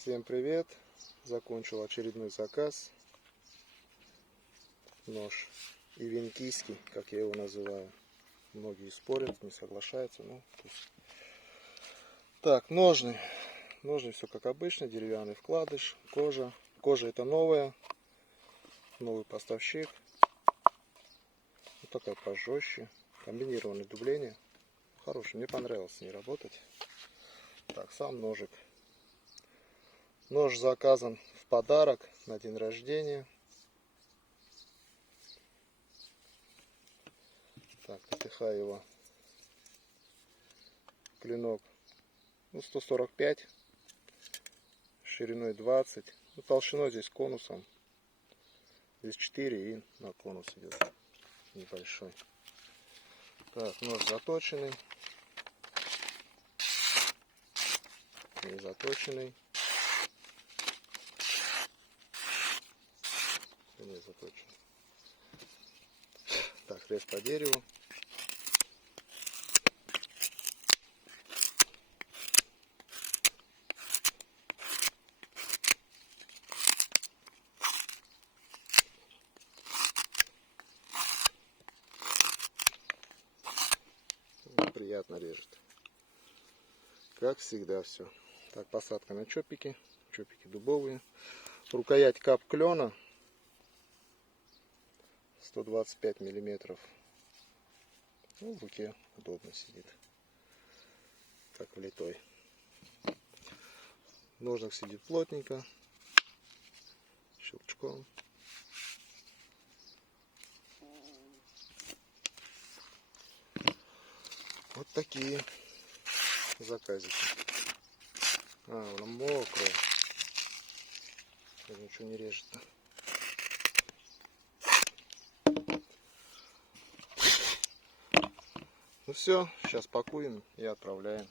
Всем привет! Закончил очередной заказ. Нож ивенкийский, как я его называю. Многие спорят, не соглашаются. Ну, так, ножны. Ножны все как обычно. Деревянный вкладыш, кожа. Кожа это новая. Новый поставщик. Вот такая пожестче. Комбинированное дубление. Хороший. Мне понравилось с ней работать. Так, сам ножик. Нож заказан в подарок на день рождения. Так, напихаю его. Клинок 145, шириной 20. Ну, толщиной здесь конусом. Здесь 4 и на конус идет небольшой. Так, нож заточенный. Не заточенный. Не заточенный. Так, рез по дереву. Приятно режет. Как всегда все. Так, посадка на чопики. Чопики дубовые. Рукоять кап клена. 125 миллиметров. Ну, в руке удобно сидит. Как влитой. Ножик сидит плотненько. Щелчком. Вот такие заказики. Она мокрая. Ничего не режет. Ну все, сейчас пакуем и отправляем.